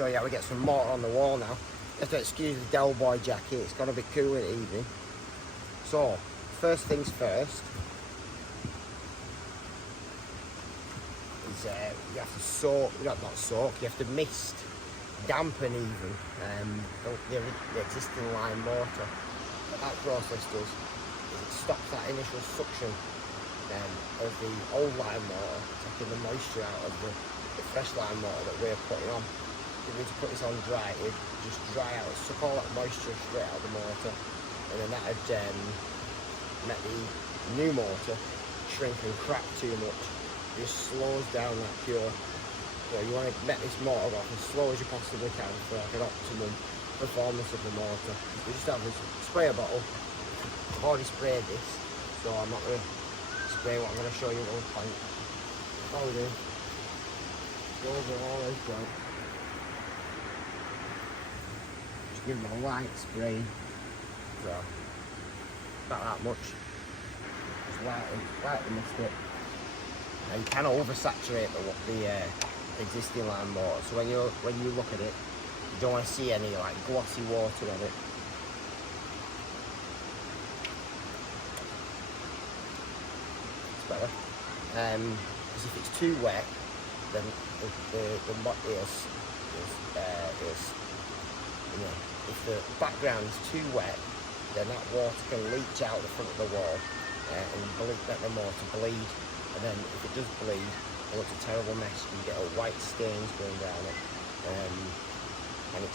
show you how we get some mortar on the wall now. You have to excuse the Del Boy jacket, it's got a bit cool in the evening. So, first things first, is you have to soak, not soak, you have to mist, dampen even, the existing lime mortar. What that process does is it stops that initial suction of the old lime mortar, taking the moisture out of the fresh lime mortar that we're putting on. If we were to put this on dry, it'd just dry out, suck all that moisture straight out of the mortar, and then that would make the new mortar shrink and crack too much. It just slows down that cure. So you want to make this mortar off as slow as you possibly can for like an optimum performance of the mortar. We just have a sprayer bottle. I've already sprayed this, so I'm not going to spray what I'm going to show you at one point. All we do, go over all this joint. Just give them a light spray. So, not that much. Just lightly mist it. Now you can oversaturate the existing lime mortar, so when you look at it, you don't want to see any like glossy water on it. It's better. Because if it's too wet, then if the background is too wet, then that water can leach out the front of the wall and let the mortar bleed. And then if it does bleed, it looks a terrible mess. You get a white stains going down it, and it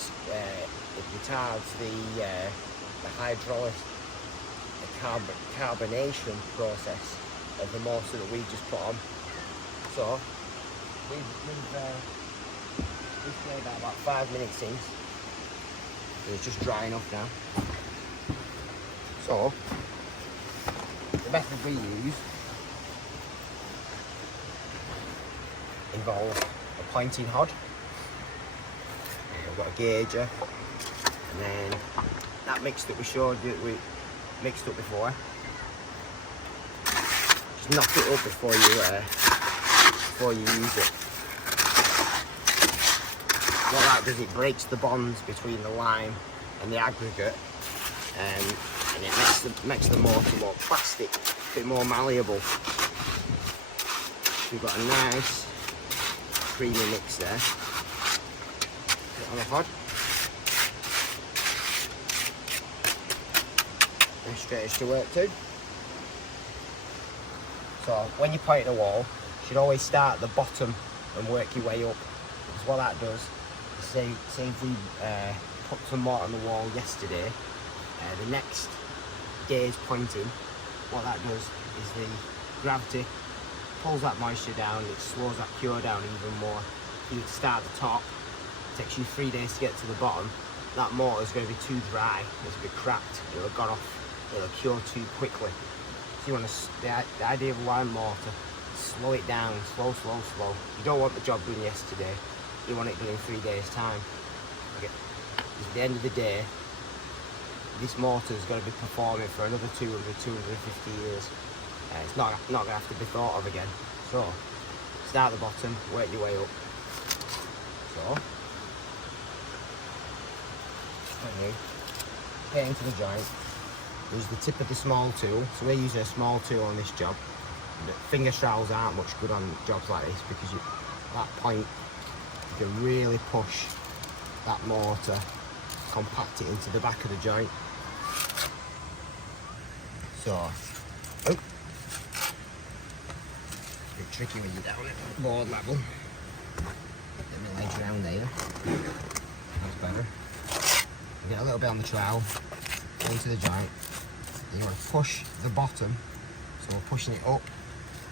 retards the hydraulic, carbonation process of the mortar that we just put on. So we've sprayed that about 5 minutes in. It's just drying off now. So the method we use involves a pointing hod. We've got a gauger, and then that mix that we showed you that we mixed up before. Just knock it up before you use it. What that does, it breaks the bonds between the lime and the aggregate, and it makes the mortar more plastic, a bit more malleable. We've got a nice creamy mix there. Put it on the hod. And straight as to work too. So when you point at the wall, you should always start at the bottom and work your way up. Because what that does, say if we put some mortar on the wall yesterday, the next day's pointing, what that does is the gravity pulls that moisture down, it slows that cure down even more. If you start at the top, it takes you 3 days to get to the bottom, that mortar is going to be too dry, it's a bit cracked, it'll have gone off, it'll cure too quickly. So you want to, the idea of lime mortar, slow it down, slow. You don't want the job done yesterday, you want it done in 3 days time. Okay. At the end of the day, this mortar is going to be performing for another 250 years. It's not going to have to be thought of again. So, start at the bottom, work your way up. So, get into the joint. Use the tip of the small tool. So we're using a small tool on this job. Finger trowels aren't much good on jobs like this because at that point you can really push that mortar, compact it into the back of the joint. So, bit tricky when you're down at board level. Get my legs around there. That's better. Get a little bit on the trowel, into the joint. Then you want to push the bottom, so we're pushing it up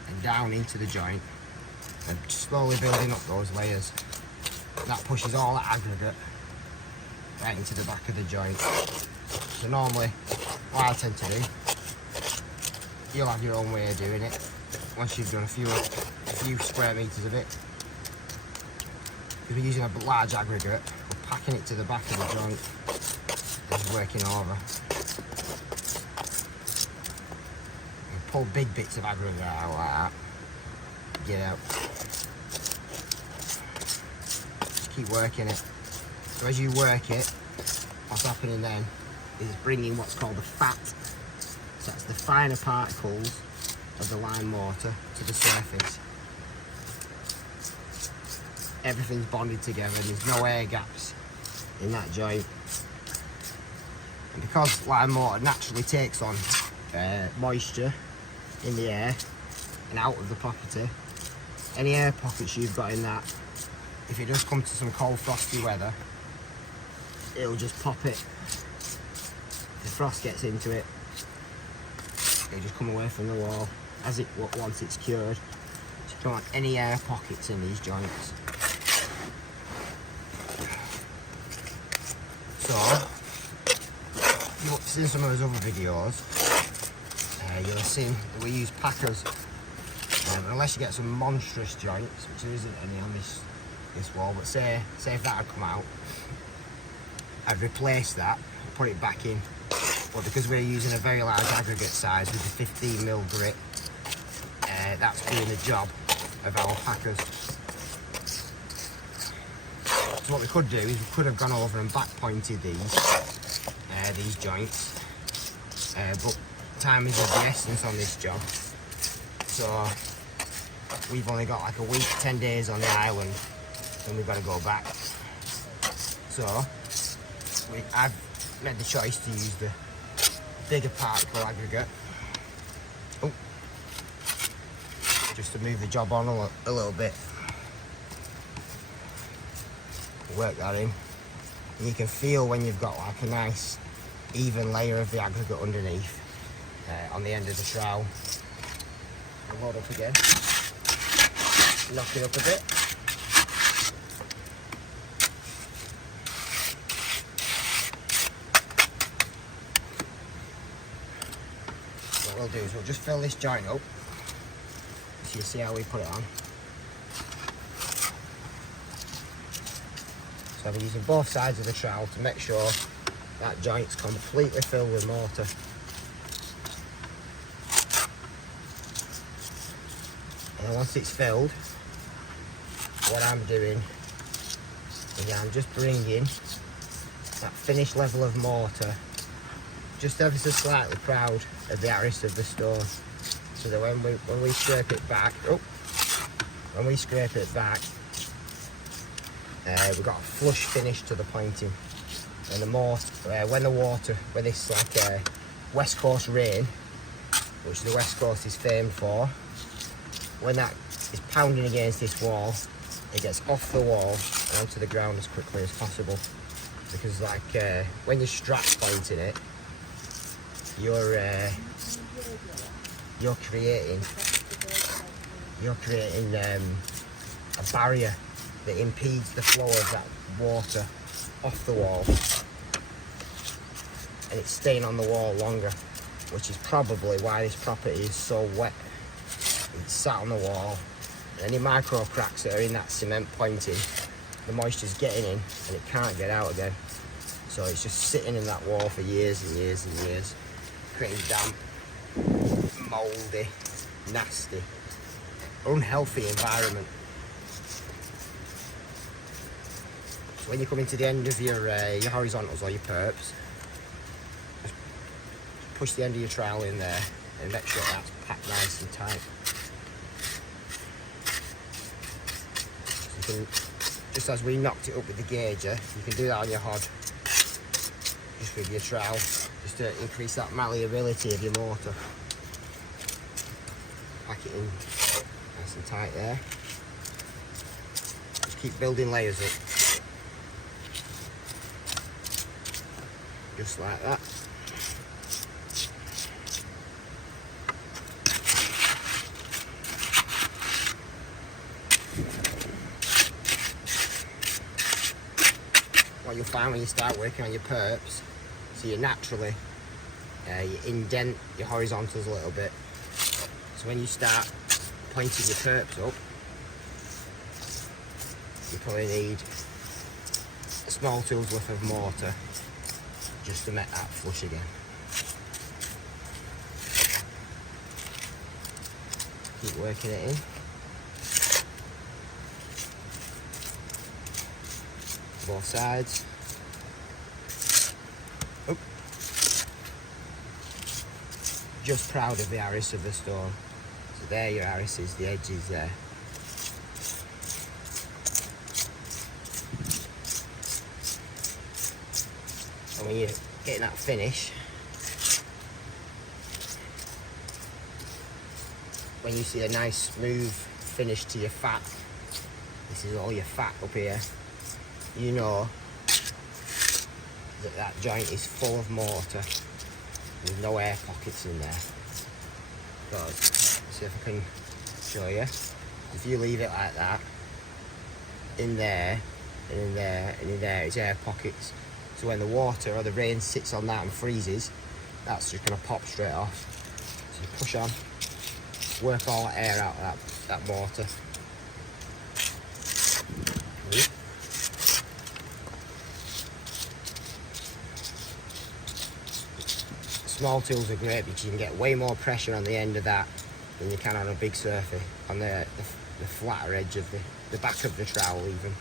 and down into the joint, and slowly building up those layers. That pushes all that aggregate right into the back of the joint. So normally, what I tend to do, you'll have your own way of doing it. Once you've done a few square meters of it, if we're using a large aggregate, we're packing it to the back of the joint and just working over. And pull big bits of aggregate out like that. Get out. Just keep working it. So as you work it, what's happening then is bringing what's called the fat, so that's the finer particles of the lime mortar, to the surface. Everything's bonded together and there's no air gaps in that joint. And because lime mortar naturally takes on moisture in the air and out of the property, any air pockets you've got in that, if it does come to some cold frosty weather, it'll just pop it. If the frost gets into it, it'll just come away from the wall as it once it's cured. So you don't want any air pockets in these joints. So you've seen some of those other videos, you'll have seen that we use packers, unless you get some monstrous joints, which there isn't any on this wall, but say if that had come out, I'd replace that, put it back in. But because we're using a very large aggregate size with a 15mm grit, that's doing the job of our packers. So what we could do is we could have gone over and back pointed these joints, but time is of the essence on this job. So we've only got like a week, 10 days on the island, and we've got to go back. So I've made the choice to use the bigger particle aggregate, just to move the job on a little bit. Work that in, and you can feel when you've got like a nice even layer of the aggregate underneath on the end of the trowel. I'll load up again, knock it up a bit. What we'll do is we'll just fill this joint up, so you see how we put it on. So I've been using both sides of the trowel to make sure that joint's completely filled with mortar. And then once it's filled, what I'm doing is I'm just bringing that finished level of mortar just ever so slightly proud of the arris of the stone, so that when we scrape it back, we've got a flush finish to the pointing. And the more when this like West Coast rain, which the West Coast is famed for, when that is pounding against this wall, it gets off the wall and onto the ground as quickly as possible. Because like when you're strap pointing it, you're creating a barrier that impedes the flow of that water off the wall, and it's staying on the wall longer, which is probably why this property is so wet. It's sat on the wall, and any micro cracks that are in that cement pointing, the moisture's getting in and it can't get out again. So it's just sitting in that wall for years and years and years, creating damp, mouldy, nasty, unhealthy environment. So when you come into the end of your horizontals or your perps, just push the end of your trowel in there and make sure that's packed nice and tight. So you can, just as we knocked it up with the gauger, you can do that on your hod, just with your trowel, just to increase that malleability of your mortar. Pack it in nice and tight there. Just keep building layers up. Just like that. What you'll find when you start working on your perps, so you naturally you indent your horizontals a little bit. So when you start pointing your perps up, you probably need a small tool's worth of mortar just to make that flush again. Keep working it in. both sides. Oop. Just proud of the arris of the stone. So there your arris is, the edge is there. And when you're getting that finish, when you see a nice smooth finish to your fat, this is all your fat up here, you know that that joint is full of mortar. There's no air pockets in there. Because, see if I can show you. If you leave it like that, in there, and in there, and in there, it's air pockets. So when the water or the rain sits on that and freezes, that's just going to pop straight off. So you push on, work all that air out of that mortar. Small tools are great because you can get way more pressure on the end of that than you can on a big surface, on the flatter edge of the back of the trowel even.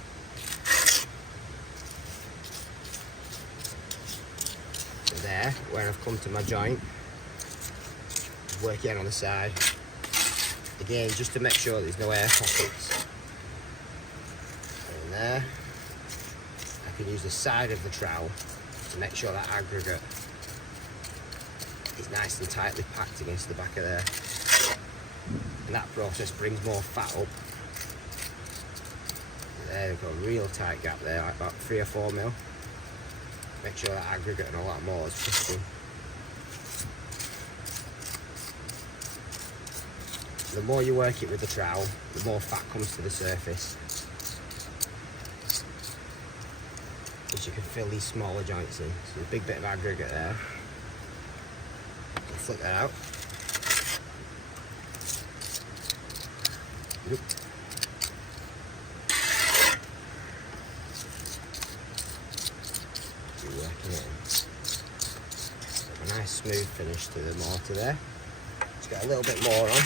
So there, where I've come to my joint, work in on the side. Again, just to make sure there's no air pockets. And there, I can use the side of the trowel to make sure that aggregate is nice and tightly packed against the back of there. And that process brings more fat up. There, we've got a real tight gap there, like about 3 or 4 mil. Make sure that aggregate and all that more is pushed in. The more you work it with the trowel, the more fat comes to the surface, which you can fill these smaller joints in. So a big bit of aggregate there. Flick that out. Yep. Working it in. A nice smooth finish to the mortar there. Let's get a little bit more on.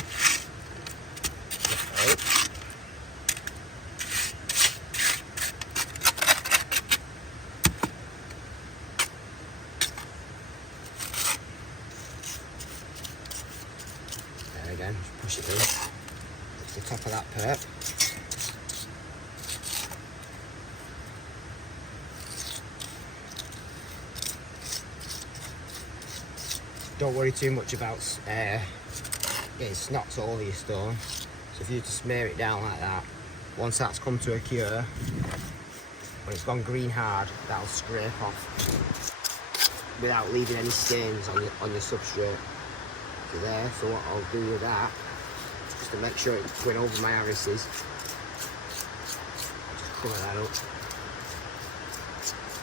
Again, just push it in. It's the top of that perp. Don't worry too much about getting snots all over your stone. So if you to smear it down like that, once that's come to a cure, when it's gone green hard, that'll scrape off without leaving any stains on your substrate. So there, so what I'll do with that, just to make sure it's going over my arises, I'll just cover that up.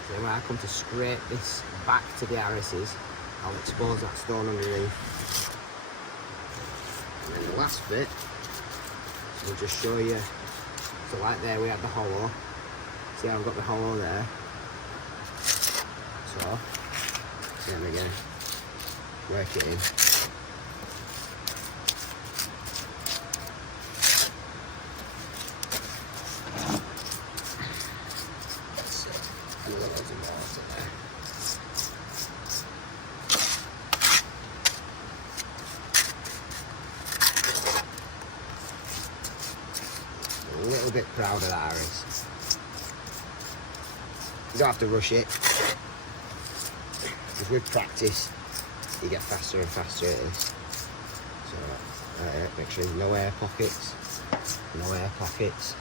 So when I come to scrape this back to the arises, I'll expose that stone underneath. And then the last bit, I'll just show you, so like there we had the hollow, see how I've got the hollow there, so, same again, work it in. A little bit proud of that arris. You don't have to rush it, because with practice you get faster and faster at this. So make sure there's no air pockets, no air pockets.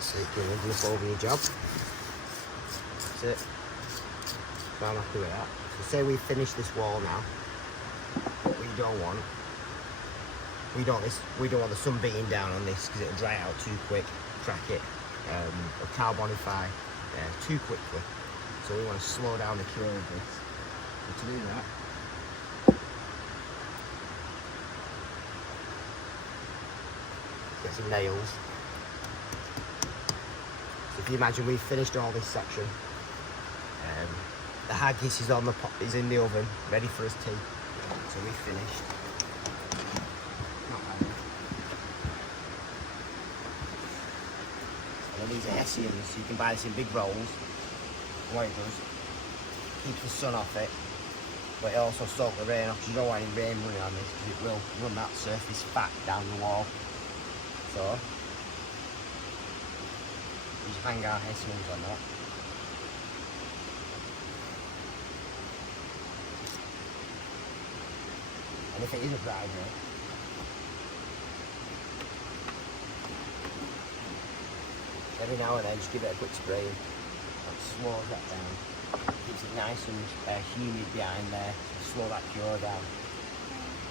So you can look over your job. That's it. So I'm happy with that. So say we finish this wall now. What we don't want, we don't want the sun beating down on this because it'll dry out too quick, crack it, or carbonify too quickly. So we want to slow down the cure of this. So to do that, get some nails. So if you imagine we've finished all this section, the haggis is on the pot, is in the oven, ready for his tea. So we finished. Not bad. these are hessians, so you can buy this in big rolls. And what it does, keeps the sun off it, but it also soaks the rain off, because you don't want any rain running on this, because it will run that surface fat down the wall. So we just hang our hessians on that. And if it is a dry day, every now and then just give it a quick spray, that slows that down, keeps it nice and humid behind there, to slow that cure down.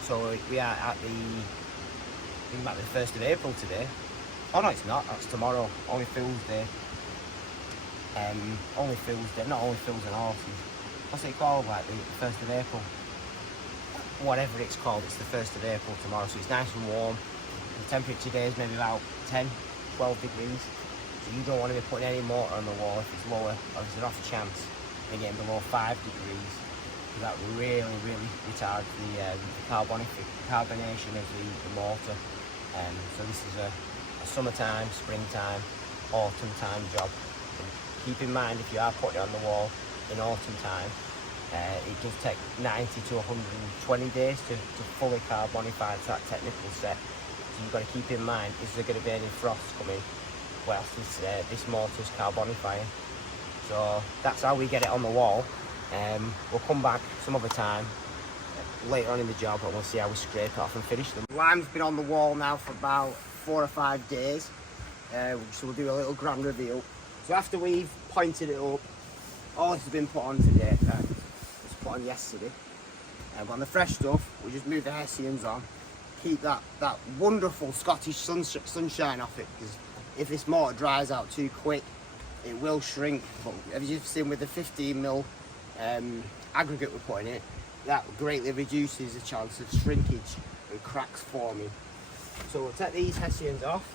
So we are at the, I think about the 1st of April today. Oh no, it's not, that's tomorrow, only Fool's Day. Only Fool's Day, not only Fools and Horses. What's it called, like the 1st of April? Whatever it's called, it's the 1st of April tomorrow, so it's nice and warm. The temperature today is maybe about 10, 12 degrees. So you don't want to be putting any mortar on the wall if it's lower, or if there's an off chance of getting below 5 degrees. Because that really retards the carbonation of the mortar. So this is a summertime, springtime, autumn time job. And keep in mind, if you are putting it on the wall in autumn time, it does take 90 to 120 days to fully carbonify to that technical set. So you've got to keep in mind, is there going to be any frost coming whilst this mortar is carbonifying? So that's how we get it on the wall. We'll come back some other time later on in the job and we'll see how we scrape it off and finish them. Lime's been on the wall now for about 4 or 5 days, so we'll do a little grand reveal. So after we've pointed it up, all this has been put on today. Put on yesterday, but on the fresh stuff we just move the hessians on, keep that wonderful Scottish sunshine off it, because if this mortar dries out too quick it will shrink. But as you've seen with the 15mm aggregate we're putting in it, that greatly reduces the chance of shrinkage and cracks forming. So we'll take these hessians off.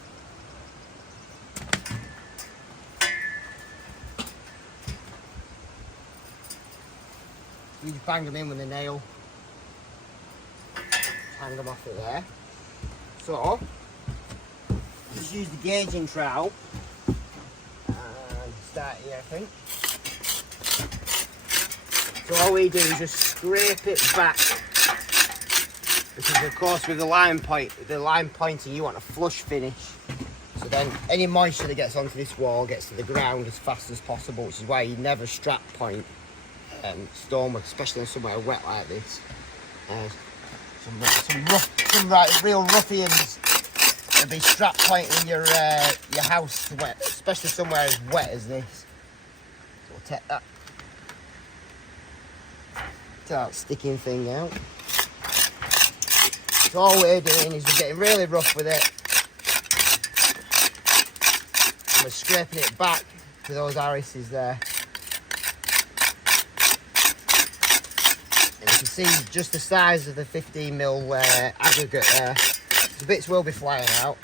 You just bang them in with a nail, hang them off it there. So, just use the gauging trowel and start here, I think. So all we do is just scrape it back, because of course with the line pointing you want a flush finish. So then any moisture that gets onto this wall gets to the ground as fast as possible, which is why you never strap point stonework, especially in somewhere wet like this. Some real ruffians will be strap pointing your house wet, especially somewhere as wet as this. So we'll take that sticking thing out. So all we're doing is we're getting really rough with it, and we're scraping it back to those arises there. You can see just the size of the 15mm aggregate there. The bits will be flying out.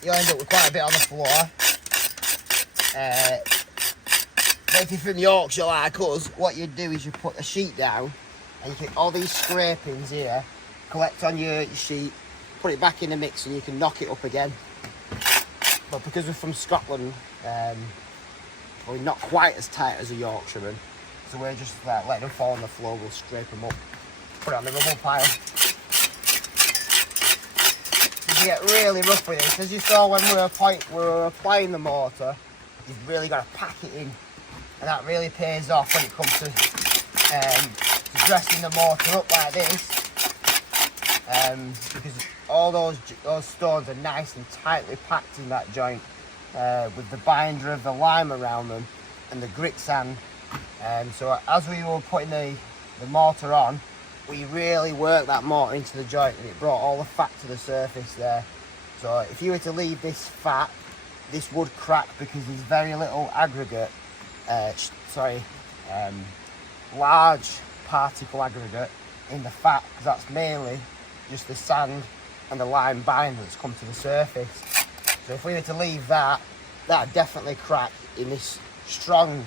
You'll end up with quite a bit on the floor. But if you're from Yorkshire like us, what you do is you put a sheet down and you get all these scrapings here, collect on your sheet, put it back in the mix and you can knock it up again. But because we're from Scotland, we're not quite as tight as a Yorkshireman. So we're just letting them fall on the floor, we'll scrape them up, put it on the rubble pile. You get really rough with it. As you saw when we were applying the mortar, you've really got to pack it in. And that really pays off when it comes to dressing the mortar up like this. Because all those stones are nice and tightly packed in that joint, with the binder of the lime around them and the grit sand. So as we were putting the mortar on, we really worked that mortar into the joint and it brought all the fat to the surface there. So if you were to leave this fat, this would crack because there's very little aggregate, large particle aggregate in the fat, because that's mainly just the sand and the lime binder that's come to the surface. So if we were to leave that, that'd definitely crack in this strong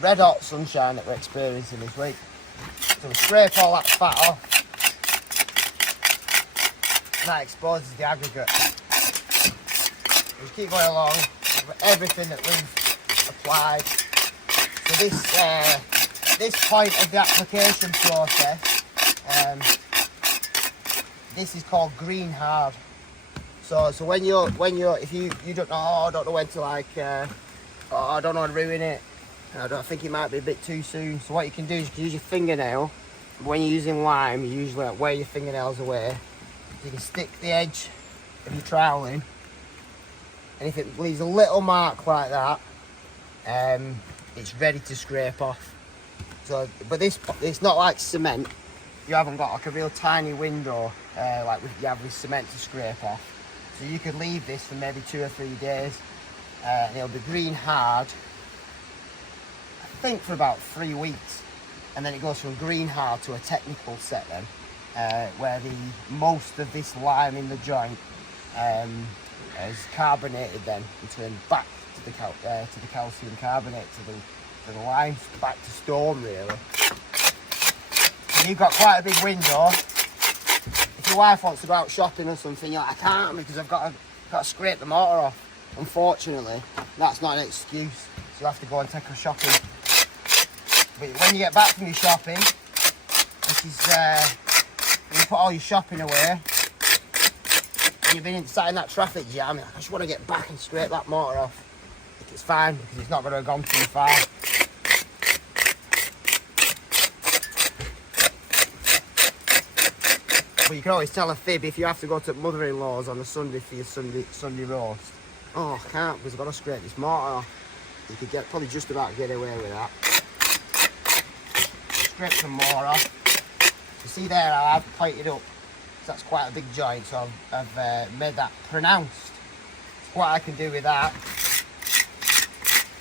red hot sunshine that we're experiencing this week. So we scrape all that fat off, and that exposes the aggregate. We keep going along, everything that we've applied. So this point of the application process, this is called green hard. So when you're if you don't know, oh, I don't know when to like, oh, I don't want to ruin it, I think it might be a bit too soon. So what you can do is you can use your fingernail. When you're using lime, you usually like wear your fingernails away. So you can stick the edge of your trowel in, and if it leaves a little mark like that, it's ready to scrape off. So, but it's not like cement. You haven't got like a real tiny window like you have with cement to scrape off. So you could leave this for maybe 2 or 3 days, and it'll be green hard, I think, for about 3 weeks. And then it goes from green hard to a technical set then, where most of this lime in the joint is carbonated then, and turned back to the calcium carbonate, to the lime, back to stone really. So you've got quite a big window. If your wife wants to go out shopping or something, you're like, I can't because I've got to scrape the mortar off. Unfortunately, that's not an excuse. So you have to go and take her shopping. But when you get back from your shopping, this is when you put all your shopping away, and you've been sat in that traffic jam, I just want to get back and scrape that mortar off. I think it's fine because it's not going to have gone too far. But you can always tell a fib if you have to go to mother-in-law's on a Sunday for your Sunday roast. Oh, I can't because I've got to scrape this mortar off. You could probably just about get away with that. Scrape some more off. You see there how I've plated up, so that's quite a big joint, so I've made that pronounced. So what I can do with that,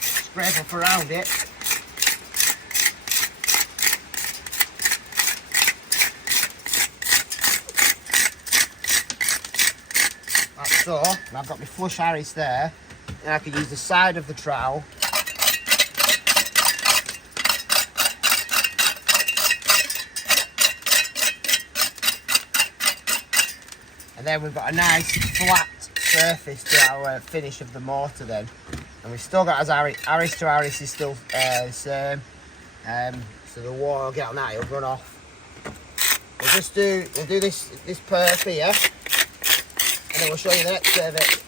scrape up around it, like so, and I've got my flush Harris there, and I can use the side of the trowel and then we've got a nice flat surface to our finish of the mortar then. And we've still got Harris to Harris is still the same. So the water will get on that, it'll run off. We'll do this perf here, and then we'll show you the next bit of it.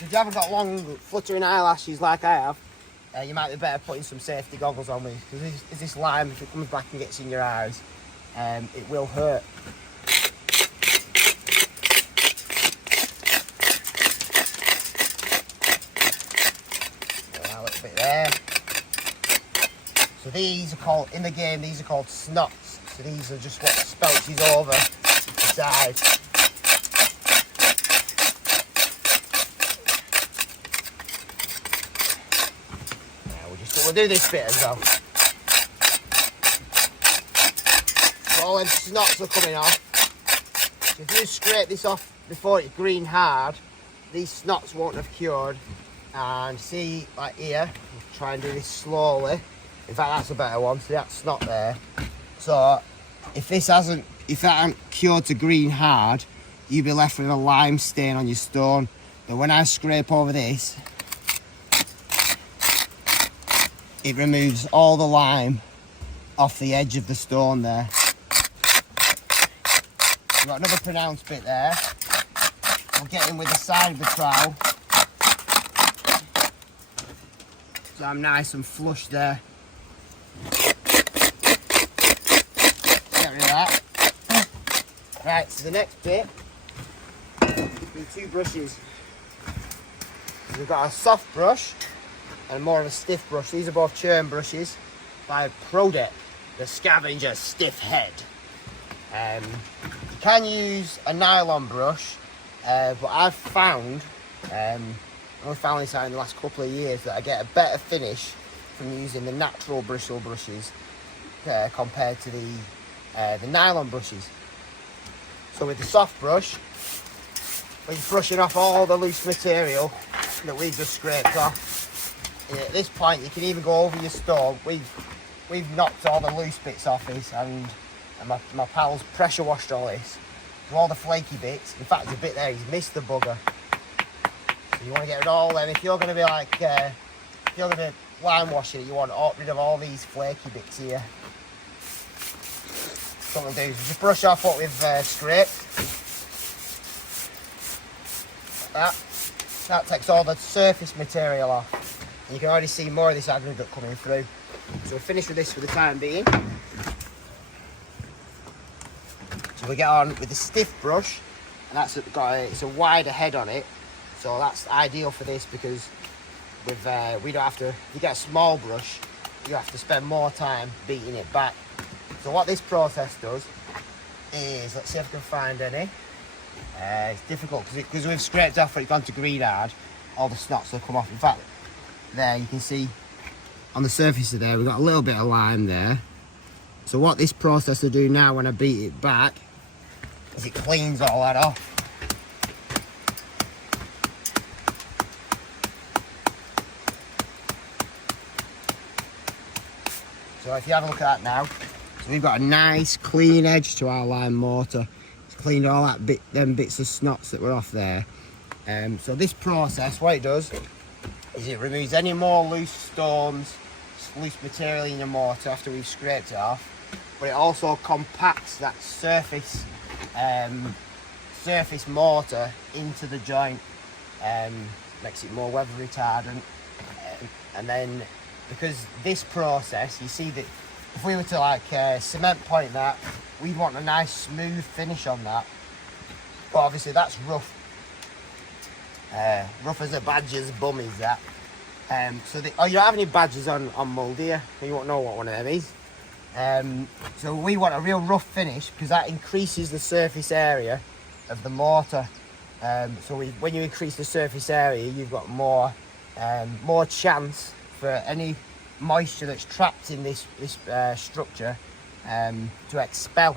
If you haven't got long fluttering eyelashes like I have, you might be better putting some safety goggles on with, because this lime, if it comes back and gets in your eyes, it will hurt. A little bit there. So these are called, in the game, these are called snots. So these are just what spouches over the side. We'll do this bit as well. So all them snots are coming off. So if you scrape this off before it's green hard, these snots won't have cured. And see, like here, we'll try and do this slowly. In fact, that's a better one. See that snot there? So if that hasn't cured to green hard, you'll be left with a lime stain on your stone. But when I scrape over this, it removes all the lime off the edge of the stone there. We've got another pronounced bit there. We'll get in with the side of the trowel. So I'm nice and flush there. Get rid of that. Right, so the next bit, with 2 brushes. So we've got a soft brush and more of a stiff brush. These are both churn brushes by Prodet, the Scavenger Stiff Head. You can use a nylon brush, but I've found, I've only found this out in the last couple of years, that I get a better finish from using the natural bristle brushes compared to the nylon brushes. So with the soft brush, we're brushing off all the loose material that we just scraped off. And at this point, you can even go over your stone. We've knocked all the loose bits off this, and my pals pressure washed all this. to all the flaky bits. In fact, there's a bit there, he's missed the bugger. So you want to get rid of all them. If you're going to be like, if you're going to lime wash it, you want to get rid of all these flaky bits here. So what we'll do is just brush off what we've scraped. Like that. That takes all the surface material off. And you can already see more of this aggregate coming through. So we'll finish with this for the time being. So we get on with the stiff brush, and that's got it's a wider head on it. So that's ideal for this because we don't have to, if you get a small brush, you have to spend more time beating it back. So what this process does is, let's see if I can find any. It's difficult because we've scraped off and it's gone to green hard, all the snots will come off. In fact, there you can see on the surface of there, we've got a little bit of lime there. So what this process will do now when I beat it back is it cleans all that off. So if you have a look at that now, so we've got a nice clean edge to our lime mortar. It's cleaned all that them bits of snots that were off there. So this process, what it does is it removes any more loose stones, loose material in your mortar after we've scraped it off, but it also compacts that surface mortar into the joint, makes it more weather retardant, and then because this process, you see that if we were to like cement point that, we'd want a nice smooth finish on that, but obviously that's rough. Rough as a badger's bum is that. So you don't have any badges on mould here, you won't know what one of them is. So we want a real rough finish because that increases the surface area of the mortar. So when you increase the surface area, you've got more chance for any moisture that's trapped in this structure to expel.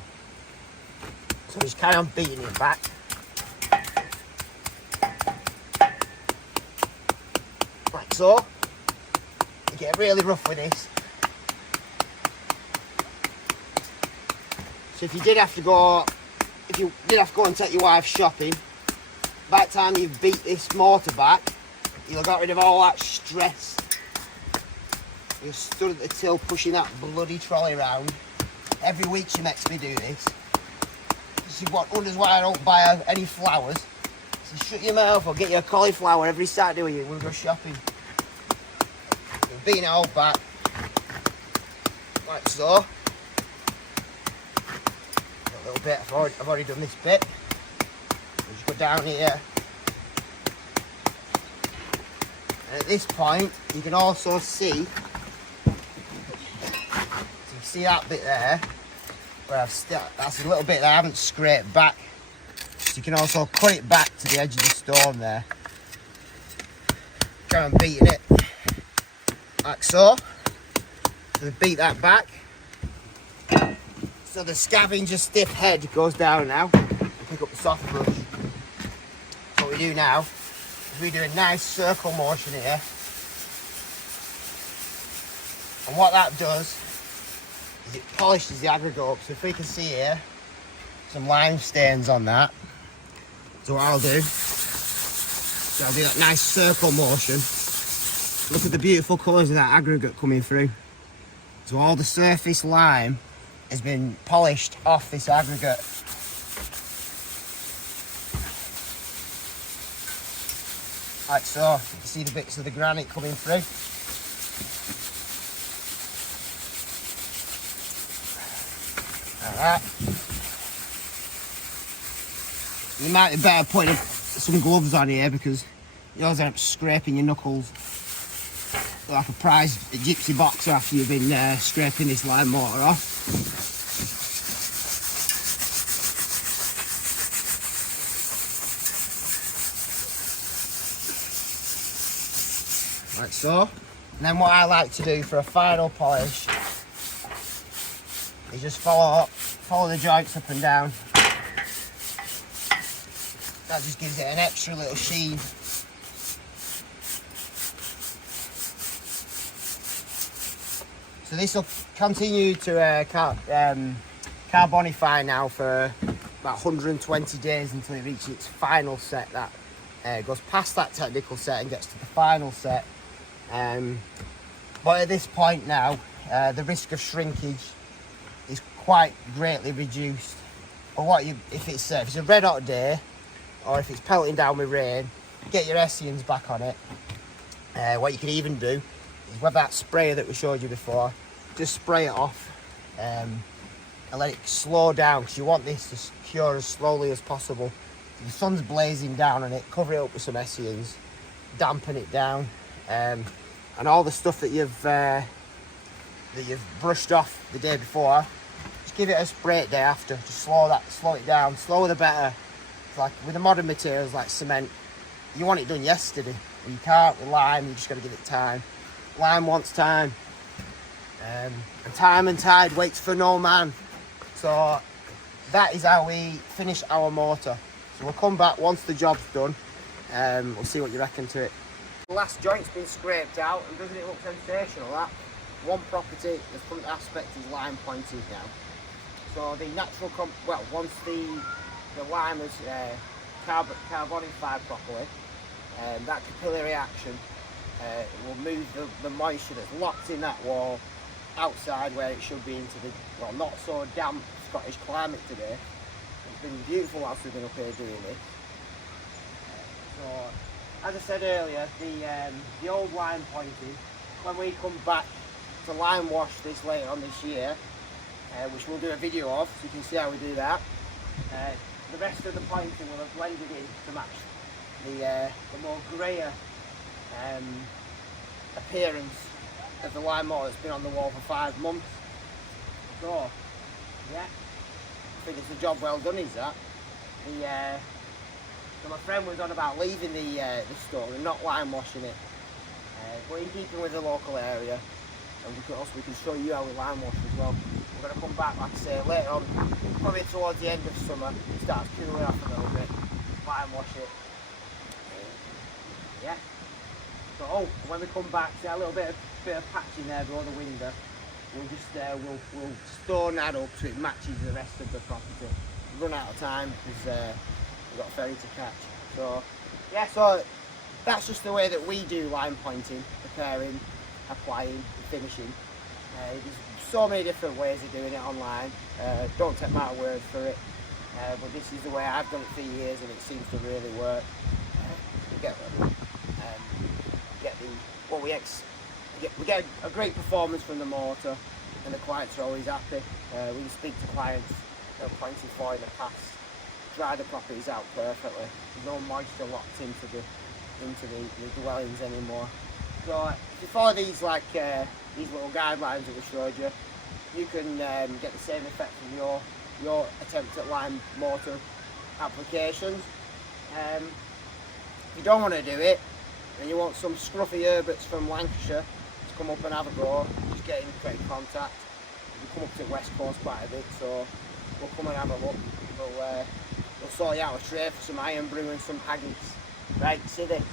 So just carry on beating it back. Like so. You get really rough with this. So if you did have to go and take your wife shopping, by the time you've beat this mortar back, you'll have got rid of all that stress. You're stood at the till pushing that bloody trolley around. Every week she makes me do this. She wonders why I don't buy her any flowers. So shut your mouth, I'll get you a cauliflower every Saturday with you when we go shopping. We're beating it all back. Like so. A little bit, I've already done this bit. We'll just go down here. And at this point, you can also see, see that bit there, where that's a little bit that I haven't scraped back. So you can also cut it back to the edge of the stone there. Go and beating it like so. So we beat that back. So the scavenger stiff head goes down now. And pick up the soft brush. So what we do now is we do a nice circle motion here. And what that does is it polishes the aggregate up. So if we can see here, some lime stains on that. So what I'll do is I'll do that nice circle motion. Look at the beautiful colours of that aggregate coming through. So all the surface lime has been polished off this aggregate. Like so. You can see the bits of the granite coming through. Like that. You might be better putting some gloves on here because you always end up scraping your knuckles like a prize gypsy boxer after you've been scraping this lime mortar off. Like so. And then what I like to do for a final polish is just follow the joints up and down. That just gives it an extra little sheen. So this will continue to carbonify now for about 120 days until it reaches its final set. That goes past that technical set and gets to the final set. But at this point now, the risk of shrinkage is quite greatly reduced. But if it's a red hot day, or if it's pelting down with rain, get your Hessians back on it. What you can even do is with that sprayer that we showed you before, just spray it off and let it slow down, because you want this to cure as slowly as possible. If the sun's blazing down on it, cover it up with some Hessians, dampen it down, and all the stuff that you've brushed off the day before, just give it a spray it day after. Just slow it down. Slower the better. It's like with the modern materials like cement, you want it done yesterday. You can't with lime, you just got to give it time. Lime wants time. And time and tide waits for no man. So that is how we finish our mortar. So we'll come back once the job's done. We'll see what you reckon to it. The last joint's been scraped out, and doesn't it look sensational, that? One property, the front aspect is lime pointed now. So the natural, once the lime is carbonified properly, that capillary action will move the moisture that's locked in that wall outside where it should be into the, not so damp Scottish climate today. It's been beautiful whilst we've been up here doing it. So, as I said earlier, the old lime pointing, when we come back to lime wash this later on this year, which we'll do a video of, so you can see how we do that, the rest of the pointing will have blended in to match the more greyer appearance of the lime mortar that's been on the wall for 5 months. So, yeah, I think it's a job well done, is that? So my friend was on about leaving the store and not lime washing it, but in keeping with the local area, and we can show you how we lime wash as well. We're going to come back, like I say, later on, probably towards the end of summer. It starts cooling off a little bit, lime wash it. Yeah. So when we come back, see a little bit of patching there below the window. We'll just we'll stone that up so it matches the rest of the property. We've run out of time because we've got a ferry to catch. So yeah, so that's just the way that we do lime pointing, preparing, applying, and finishing. There's so many different ways of doing it online. Don't take my word for it, but this is the way I've done it for years, and it seems to really work. We get a great performance from the mortar, and the clients are always happy. We speak to clients that have pointed for in the past, dry the properties out perfectly. There's no moisture locked into the dwellings anymore. So if you follow these these little guidelines that we showed you, you can get the same effect from your attempt at lime mortar applications. If you don't want to do it, and you want some scruffy herberts from Lancashire to come up and have a go, just get in direct contact. We come up to the west coast quite a bit, so we'll come and have a look. We'll sort you out a tray for some iron brew and some haggis. Right, see this.